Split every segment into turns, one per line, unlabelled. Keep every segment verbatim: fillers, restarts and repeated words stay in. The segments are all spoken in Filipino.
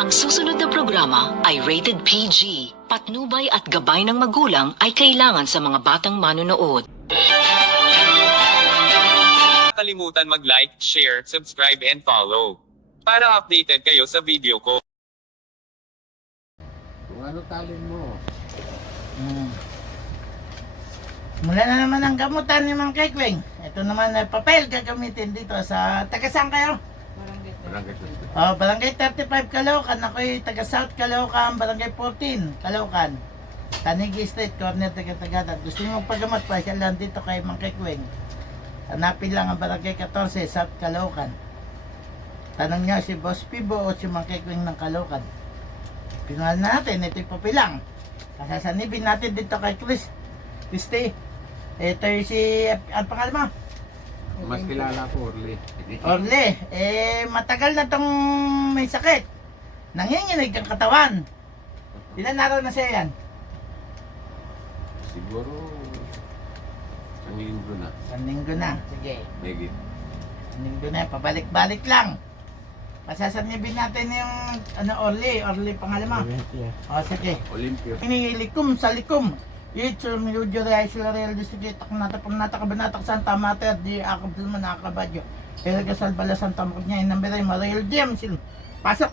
Ang susunod na programa ay rated P G. Patnubay at gabay ng magulang ay kailangan sa mga batang manonood.
Kalimutan mag-like, share, subscribe and follow. Para updated kayo sa video ko.
Kung ano talin mo.
Hmm. Mula na naman ang gamutan ni Mang Kekweng. Ito naman na papel gagamitin dito sa taga saan kayo?
Barangay Cristo.
Oh, Barangay thirty-five Caloocan. Ako'y taga South Caloocan, Barangay fourteen Caloocan. Tanigi Street, corner taga Tagadat. Gusto niyo magpagamot pa siya lang dito kay Mang Kekweng. Hanapin lang ang Barangay fourteen South Caloocan. Tanong niya si Boss Pibo o si Mang Kekweng ng Caloocan. Pinuhal natin, ito'y papilang. Kasasanibin natin dito kay Chris. Christy. Ito yung si, ang pangalan mo?
Mas kilala ko, Orly.
Orle. Eh, matagal na tong may sakit. Nanginginig ang katawan. Ilan araw na siya yan?
Siguro, isang linggo na.
Isang linggo na. Sige.
Megit.
Isang linggo na. Pabalik-balik lang. Pasasanibin natin yung ano, Orle. Orle pangalan mo? O, sige.
Olympio.
Inilikum sa likum. Ito, Miludio Real Sila Real District, Taknata, Panata, Kabanatak, Santa Mater, di Akab Dilman, Nakakabadyo. Elga Salbala, Santa Magnya, Inamberay, Maril James. Pasok!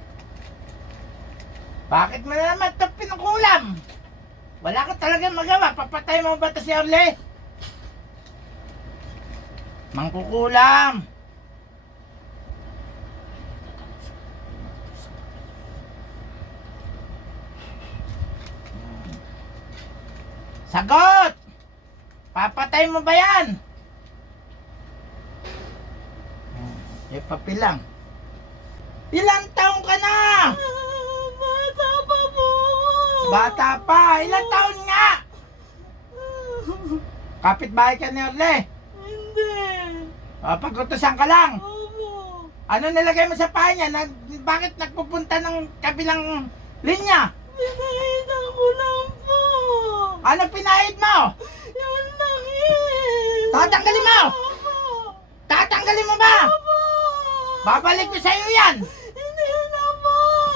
Bakit mo na naman ito pinukulam? Wala ka talagang magawa, papatay mo ba ito si Orle? Mangkukulam! Sagot! Papatay mo ba yan? Eh, papilang. Ilang taon ka na?
Bata pa po.
Bata pa. Ilang taon nga? Kapitbahay ka ni Orle?
Hindi.
O, pagutusan ka lang.
Opo.
Ano nilagay mo sa paa niya? Nag, bakit nagpupunta ng kabilang linya?
Pinahitan ko lang po.
Ano pinahid mo?
Yung langit.
Tatanggalin mo!
Opo.
Tatanggalin mo ba?
Opo.
Babalik ko sa'yo yan!
Hindi na po.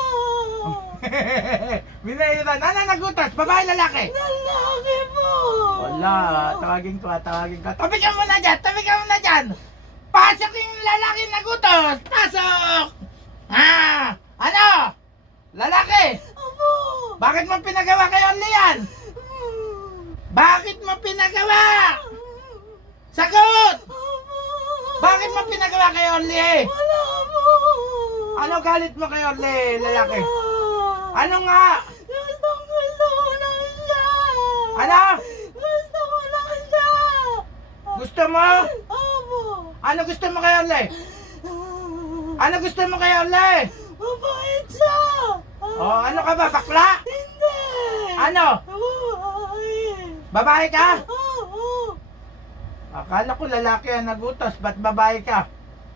Binahiran. Ano nagutos? Babae, lalaki?
Lalaki po.
Wala, tawagin ko, tawagin ko. Tabi ka muna dyan, tabi ka muna dyan. Pasok yung lalaki nagutos. Pasok! Ah! Ano? Lalaki?
Opo.
Bakit mo pinagawa kay Orly yan? Bakit mo pinagawa? Sagot!
Opo.
Bakit mo pinagawa kay Orly?
Wala po.
Ano galit mo kay Orly, lalaki?
Wala.
Ano nga?
Gustong gusto ko lang siya.
Ano?
Gusto ko lang siya.
Gusto mo?
Opo.
Ano gusto mo kay Orly? Ano gusto mo kay Orly?
Mabait siya.
Oh, ano ka ba, bakla?
Hindi.
Ano?
Babae.
Babae ka?
Oo.
Akala ko lalaki ang nagutos, ba't babae ka?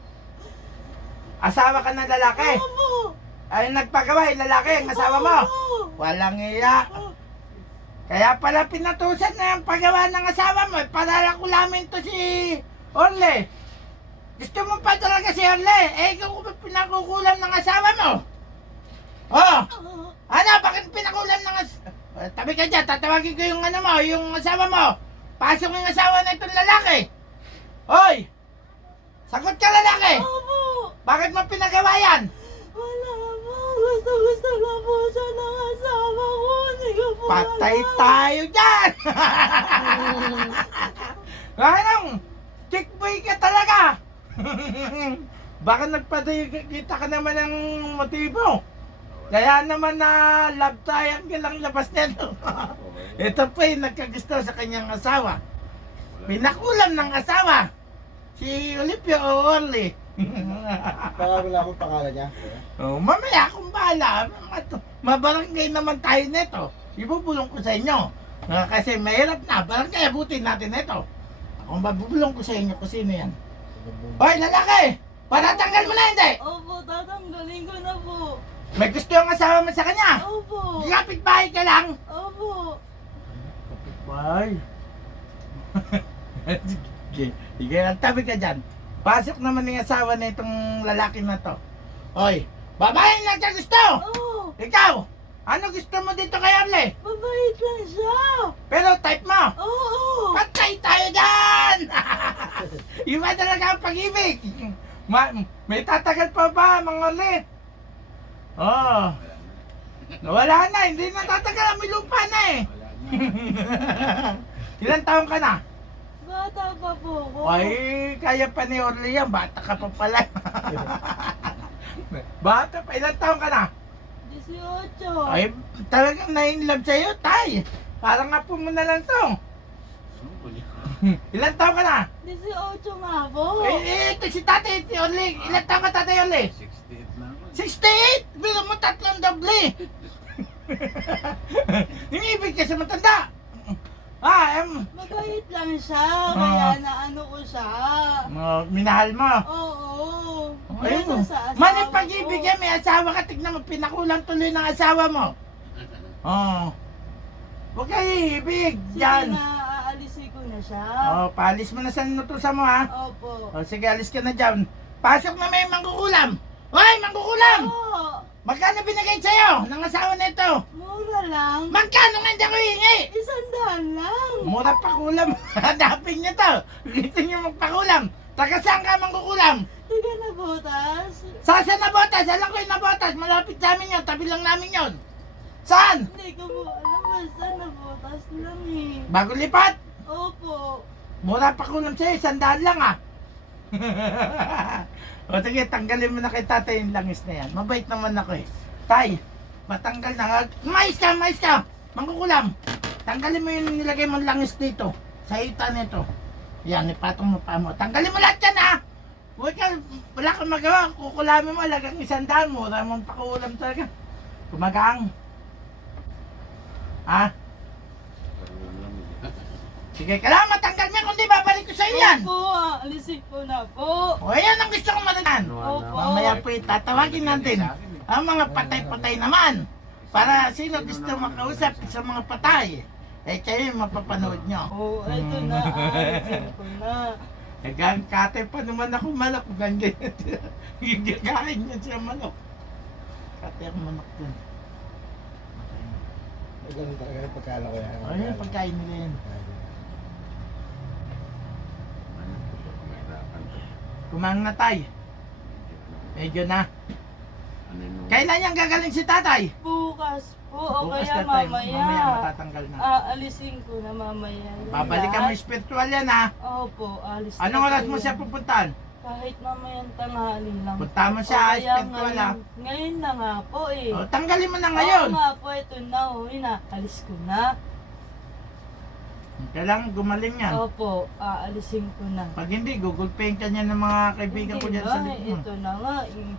Asawa ka ng lalaki?
Opo.
Ay, nagpagawa, yung lalaki, ang asawa mo?
Oo.
Walang iya. Kaya pala pinatusan na yung paggawa ng asawa mo, para kulamin to si Orle. Gusto mo pa talaga si Orle? Eh, ikaw ko ba pinakukulam ng asawa mo? Oh! Ano, bakit pinakulam ng asawa? Tabi ka dyan, tatawagin ko yung ano mo, yung asawa mo. Pasok yung asawa na itong lalaki. Hoy! Sagot ka lalaki!
Opo.
Bakit mo pinagawa yan?
Wala po. Gusto gusto lang po siya ng asawa ko. Hindi ko po
Patay
alam.
tayo dyan! Anong? Chick boy ka talaga! Baka nagpadikita ka naman ng motibo. Kaya naman na love triangle ang labas nito. Ito po yung nagkagusto sa kanyang asawa. Pinakulam ng asawa. Si Olympio o Orly.
Baka wala akong pangalan niya.
Oh, mamaya akong bahala. Mat- Mabarangay naman tayo nito. Ibubulong ko sa inyo. Ah, kasi mahirap na. Barangay, abutin natin ito. Akong babubulong ko sa inyo kung sino yan. Hoy, lalaki! Patatanggal mo na, hindi!
Opo, tatanggalin ko na po.
May gusto yung asawa mo sa kanya.
Opo.
Kapit bahay ka lang.
Opo.
Kapit bahay. Sige, sige, tabi ka dyan. Pasok naman yung asawa na itong lalaki na to. Oy, Babae na ka gusto!
Oo,
Ikaw! Ano gusto mo dito kay Orly?
mabait lang siya.
Pero type mo!
Oo.
Patay tayo dyan! Iba talaga ang pag-ibig! Ma- may tatagal pa ba, mga Orly? Oo. Oh. Wala na, hindi na tatagal. May lupa na eh. Ilan taon ka na?
Bata pa po ko.
Ay, kaya pa ni Orly yan. Bata ka pa pala. Bata pa. Ilan taon ka na?
eighteen.
Ay, talagang na-inlove sa'yo, tay. Parang apo mo na lang to. Ilan taon ka na?
eighteen nga po.
Eh, ito si tatay, si Orly. Ilan taon ka tatay Orly?
sixty-eight na ako.
sixty-eight! Biro mo tatlong doble. Inibig ka sa matanda. Ah, em,
Mabait lang siya. Kaya naano ko siya.
mo, minahal mo.
Oo.
Ayun mo.
Basta sa asawa
Man, yung pag-ibig
ko.
yan, may asawa ka, tignan mo, pinakulang tuloy ng asawa mo. Oo. Oh. Huwag kayo ibig,
Sige
dyan.
na, aalisin ko na siya.
Oh, paalis mo na sa nutusan mo, ha?
Opo.
Oh, sige, alis ka na dyan. Pasok na may mangkukulam. Hoy, mangkukulam!
Oo.
Magkano binigay sa'yo ng asawa nito?
Mura lang.
Magkano nga hindi ako hingi?
Isang daan lang.
Mura pa kulam. Hanapin niyo to. Gusto niyo magpakulam. Taga saan ka mangkukulam?
Di ka na butas.
Saan na botas? Alam ko yung nabotas. Malapit sa amin yun. Tabi lang namin yun. Saan?
Hindi ko po alam. Basta na butas lang eh.
Bago lipat?
Opo.
Mura pa kulam sa'yo. Sandaan lang ah. O sige, tanggalin mo na kay tatay yung langis na yan. Mabait naman ako eh. Tay, matanggal na. Mais ka, mais ka. Mangkukulam. Tanggalin mo yung nilagay mong langis dito. Sa ita nito. Yan, ipatong mo pa mo. Tanggalin mo lahat yan ha. Huwag ka, wala kang magawa. Kukulamin mo, lagang isang daan mo. Wala mong pakuulam talaga. Kumagaang. Ha? Sige, kailangan matanggal mo kundi babalik ko sa iyo yan.
Opo, aalisin ko na po.
O yan ang gusto kong matanan.
Opo.
Mamaya po tatawagin natin ang mga patay-patay naman. Para sino gusto makausap sa mga patay. Eh kayo yung mapapanood nyo.
Oo, eto na. Aalisin ko na.
Eh gang kate pa naman ako manok. Ganyan. Gigagain niya siya manok. Kate ako manok dun.
Ay, ganun talaga yung pagkala ko yan.
Ayun, pagkain nila yun. Kumang na tay. Medyo na.
Ano yun?
Kailan yung gagaling si tatay?
Bukas po. O
Bukas
kaya
na tayo.
mamaya.
Mamaya matatanggal na.
Aalisin ko na mamaya. Yan
Babalikan mo
lahat.
yung spiritual yan ha.
Opo, alis na
Anong oras
po
mo
yan.
siya pupuntahan?
Kahit mamayang tanghali lang.
Punta mo siya,
O kaya
spiritual,
ngayon,
ah.
ngayon na nga po eh.
O, tanggalin mo na ngayon.
Oo nga po, ito na. O, yun na. Alis ko na.
Kailangan gumaling yan.
Opo, aalisin ko na.
Pag hindi, gugulpein ka niya ng mga kaibigan ko
Hindi
dyan
nga,
sa likod mo.
ito na nga. eh.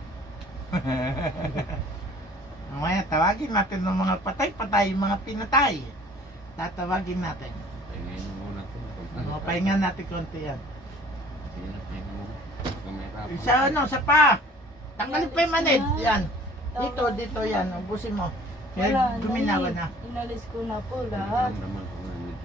Mamaya, tawagin natin ng mga patay-patay, mga pinatay. Tatawagin natin.
Tingnan mo muna ito.
O, pahinga natin konti yan.
Sige na, tingnan mo. Kung may hapon.
Sa ano, sa pa. Tanggalin pa yung manid. Yan.
Tama.
Dito, dito yan. Ubusin mo.
Wala
Kaya guminawa
eh.
na.
Inalis ko na po lahat.
Naman kung na medyo.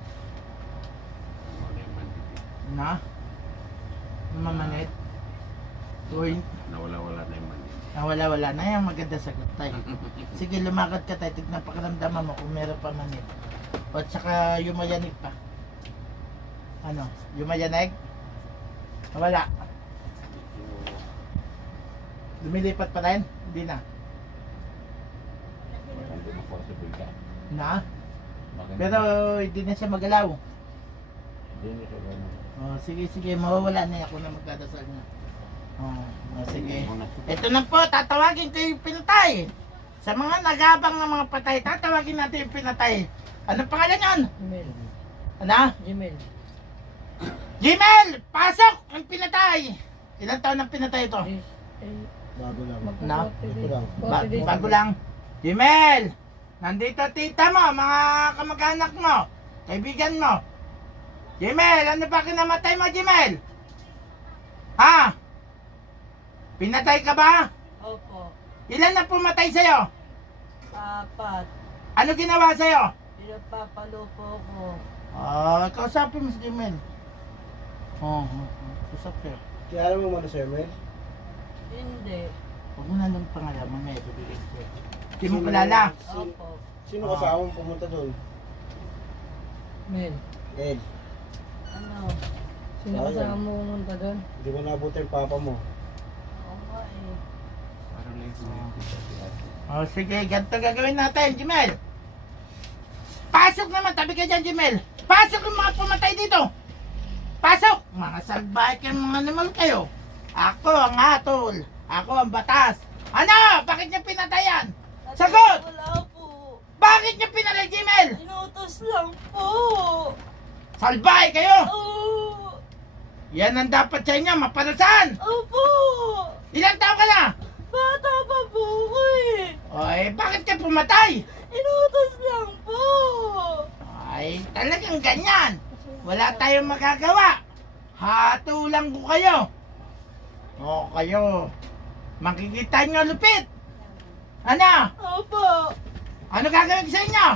Ano yung manditi.
Na? Mamanid. Uy,
Nawala-wala na yung manditi.
nawala-wala na yan. Maganda sagot tayo. Sige, lumakad ka tayo. Tignan pakiramdaman mo kung meron pa manid. O, at saka yumayanig pa. Ano? Yumayanig? Wala. Lumilipat pa rin? Hindi na.
Hindi mo possible ka.
Na?
Bakit?
Pero hindi na siya magalaw.
Hindi na siya ganun.
Oh, sige, sige. Mawawala na ako na magdadasal na. Oh, oh, sige.
Muna.
Ito na po, tatawagin ko yung pinatay. Sa mga nagabang ng mga patay, tatawagin natin yung pinatay. Ano pangalan yon?
Gmail.
Ano?
Gmail.
Gmail! Pasok! Ang pinatay! Ilang taon ang pinatay ito?
Bago lang.
Na?
Ito lang.
Ba- bago lang. Gmail! Nandito tita mo, mga kamag-anak mo, kaibigan mo. Gmail, ano ba kinamatay mo, Gmail? Ha? Pinatay ka ba?
Opo.
Ilan na pumatay sa'yo?
Apat.
Ano ginawa sa'yo?
Pinapapalo po ko.
Ah, kausapin mo si Gmail. Oo, oh, oh, oh. Usap kayo.
Kaya alam mo muna sa'yo, Mel?
Hindi.
Huwag mo na lang pangalaman na ito. Hindi mo kilala.
Opo.
Sino kasama mong pumunta doon?
Mel,
Ed,
ano? Sino
Ayun.
kasama mo pumunta doon?
hindi mo nabuti yung papa mo.
Oo nga eh.
Parang lang yung
O sige, ganito gagawin natin, Jimel. Pasok naman, tabi ka dyan, Jimel. Pasok yung mga pumatay dito. Pasok! Mga salbahe kayong mga animal kayo. Ako ang hatol. Ako ang batas. Ano? Bakit niya pinatayan? Sagot!
Wala po.
Bakit niya pinatay, Jimel?
Inutos lang po.
Salbahe kayo!
Oo.
Yan ang dapat sa inyo, maparasan!
Opo.
Ilang taon ka na?
Bata pa po ko eh.
O eh, bakit ka pumatay?
Inutos lang po.
Ay, talagang ganyan. Wala tayong magagawa. Hatulang ko kayo. O kayo, makikita nyo lupit. Ano?
Opo.
Ano gagawin ko sa inyo?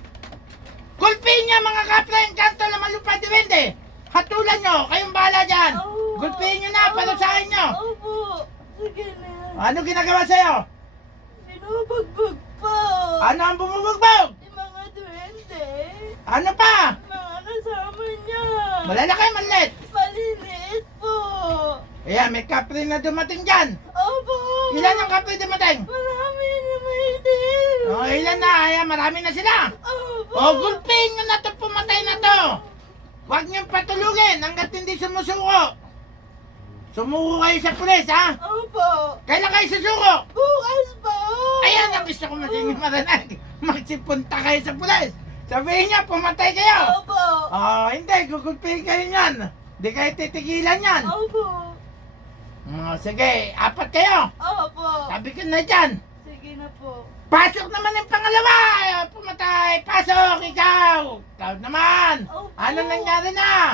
Gulpin niya mga kapla yung kanto na malupa diwende. Hatulan nyo, kayong bahala dyan.
Oo.
Gulpin nyo na, palusahin nyo.
Opo. Sige na.
Ano ginagawa sa'yo?
Binubugbog po.
Ano ang bumubugbog?
Yung mga duwende.
Ano pa?
Mga kasama niya.
Malalaki, manlit.
Maliliit po.
Ayan, may kapre na dumating dyan.
Opo.
Ilan ang kapre dumating?
Marami na may din.
O, ilan na? Ayan, marami na sila.
Opo.
O, gulpin nyo na to, pumatay na to. Huwag niyong patulugin hanggat hindi sumusuko. Sumuko kayo sa pulis, ha?
Opo.
Kailan kayo susuko?
Bukas po.
Ayan ang gusto ko masingin marinig. Magsipunta kayo sa pulis. Sabihin niya, pumatay kayo.
Opo.
Oh, hindi, gugulpin kayo niyan. Hindi kayo titigilan yan.
Opo.
Oh, sige, apat kayo.
Opo.
Sabi ko na dyan.
Sige na po.
Pasok naman yung pangalawa. Pumatay. Pasok, ikaw. Ikaw naman.
Opo.
Ano nangyari na?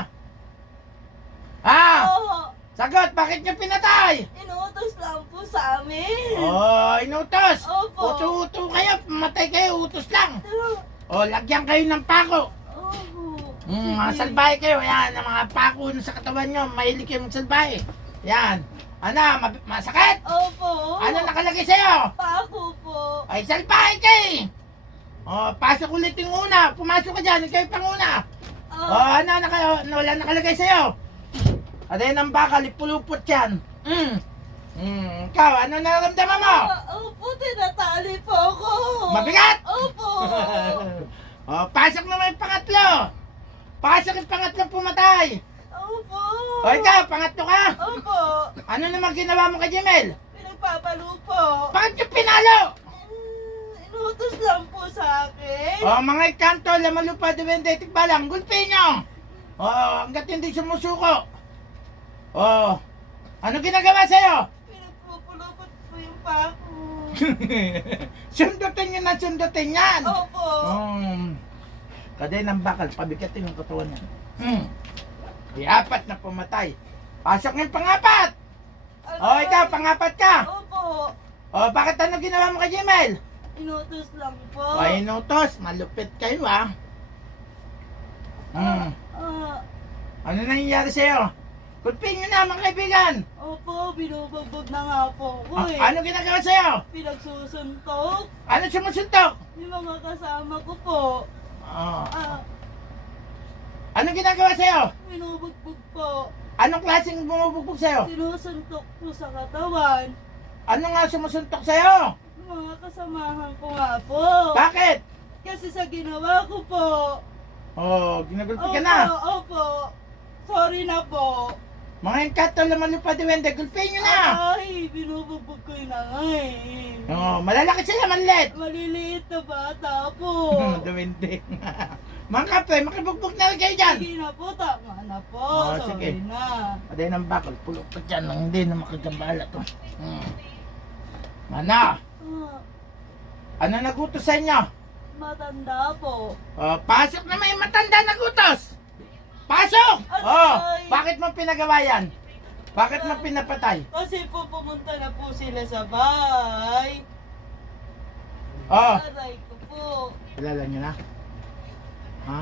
Ah,
Oo.
sagot, bakit niyo pinatay?
Inutos lang po sa amin.
Oh, inutos.
Opo.
Uto-uto kayo, pumatay kayo, utos lang.
Pero,
Oh, lagyan kayo ng pako.
opo.
Mm, mga salbahe kayo, yan, ang mga pako na sa katawan nyo, mahilig kayo magsalbahe. Yan. Ano, mab- masakit?
Opo.
Ano nakalagay sa'yo?
Pako po.
Ay, salbahe kayo. Oh, pasok ulit yung una. Pumasok ka dyan, ikaw yung panguna.
Ah,
Oh, ano, naka, ano, wala nakalagay sa'yo? At ayun ang bakal, ipulupot yan. Mm. Mm, ikaw, ano nararamdaman mo?
ah, Opo, tinatali po ako.
Mabigat?
Opo.
Oh, pasok naman yung pangatlo. Pasok yung pangatlo pumatay.
Opo.
O ikaw, pangatlo ka.
Opo.
Ano naman ginawa mo kay Jemel?
Pinagpapalo po.
Bakit yung pinalo?
Mm, Inutos lang po sa akin.
O, mga ikanto, lamalupa, duwende, tikbalang, gulpin nyo. O, hanggat hindi sumusuko. O, ano ginagawa sa'yo?
Pinagpupulupot po yung pako.
Sundutin nyo na sundutin yan.
Opo.
Um, kaday ng bakal, pabikatin yung katawan niya. Hmm. Iapat na pumatay. Pasok ng pangapat. O, ikaw, pangapat ka.
Opo.
O, bakit ano ginawa mo kay Jemel?
Inutos lang po.
O, inutos, malupit kayo ah. Hmm.
Ah,
Ano nangyayari sa'yo? Kulpin nyo na mga kaibigan.
opo, binubugbog na nga po ko
A-
eh.
ano ginagawa sa'yo?
Pinagsusuntok.
Ano sumusuntok?
Yung mga kasama ko po.
Oh.
Ah,
Ano ginagawa sa'yo?
binubugbog po.
Anong klaseng bumubugbog sa'yo?
Sinusuntok po sa katawan.
Ano nga sumusuntok sa'yo?
Yung mga kasamahan ko nga po.
Bakit?
Kasi sa ginawa ko po.
Oh, ginagulpi
Opo,
ka na.
opo. Sorry na po.
Mga engkato, lamalupa, duwende, gulpin nyo na.
Ay, binubugbog ko yun na nga eh.
Oh, malalaki sila, manlet.
Maliliit na bata po.
Duwende. Mga kapre, makibugbog na rin kayo dyan.
Sige na po, tama na po.
Oh,
Sorry
sige.
na.
Aday ng bakal, pulok pa dyan, nang hindi na makagambala to. Hmm. Mana,
Ah,
ano nagutos sa inyo?
matanda po.
Oh, pasok na may matanda na gutos. Pasok! Oh, bakit mo pinagawa yan? Bakit mo pinapatay?
Kasi po pumunta na po sila sa bahay.
Oh,
Aray ko po.
kilala nyo na? Ha?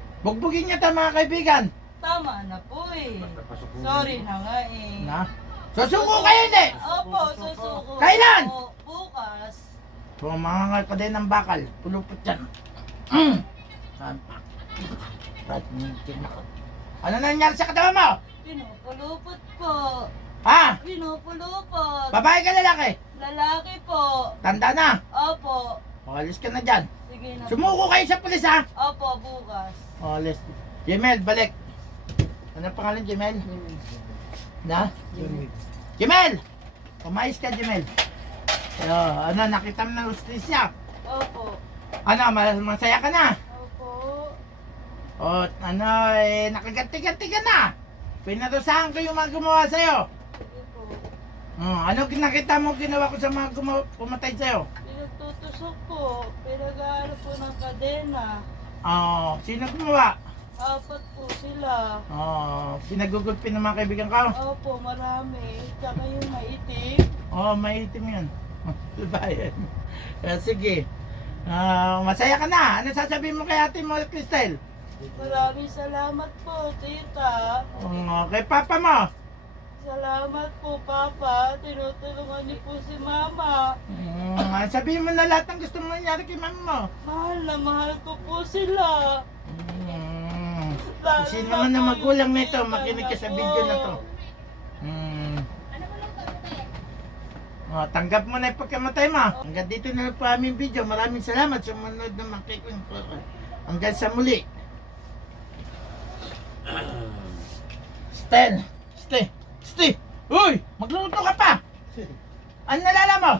Bugbugin nyo ta mga kaibigan.
Tama na po eh. Sorry na nga eh.
Na? Susuko kayo hindi?
Opo, susuko.
Kailan?
Po, bukas.
Pumangal ka din ng bakal. Pulupot yan. Mm. Ba't mintin ako? Ano nangyari sa katawan mo?
Pinupulupot po.
Ha?
Pinupulupot.
Babae ka lalaki?
Lalaki po.
Tanda na.
Opo.
Alis ka na dyan.
Sige na.
Sumuko kayo sa pulis ha?
Opo, bukas.
Alis. Jemel, balik. Ano pangalan, Jemel? Na? Jemel! Umayos ka, Jemel. Pero, ano, nakita mo ng justisya?
Opo.
Ano, ma- masaya ka na?
Opo.
O, ano, eh, nakaganti-ganti ka na. Pinarusahan ko yung mga gumawa sa'yo.
Sige po.
Hmm, ano nakita mo ginawa ko sa mga gumawa, pumatay sa'yo?
Pinagtutusok po. Pinag-aano po ng kadena.
Oh, sino gumawa?
Apat po sila.
Oh, pinagugulpin ng mga kaibigan ko?
Opo, marami. Tsaka yung maitim.
Oh, maitim yan. Bayan. Eh, sige. Ah, masaya ka na. Ano sasabihin mo kay ate mo, Cristel?
Maraming salamat po, tita.
Oh, kay papa mo?
Salamat po, Papa. Tinutulungan niyo po si Mama.
Hmm, sabihin mo na lahat ng gusto mo nangyari kay mama mo.
Mahal na mahal ko po sila.
Hmm.
Lalo
Sino
na
man ang
po
magulang
yung
nito,
tita
makinig ka
na
sa
po.
video na to. Hmm. Oh, tanggap mo na yung pagkamatay mo. Hanggang dito na lang po aming video. Maraming salamat sa manood ng makikwing ko. Hanggang sa muli. Stel! Ste! Ste! Uy! Magluluto ka pa! Ano nalala mo?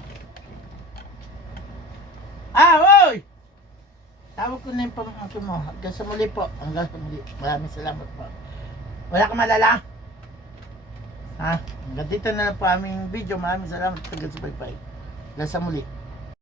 Ah, uy! Tawag ko na yung pamangkin mo. Hanggang sa muli po. Hanggang sa muli. Maraming salamat po. Wala ka malala? Ha? Hanggang dito na lang po aming video. Maraming salamat. Hanggang sa bye-bye. Hanggang sa muli.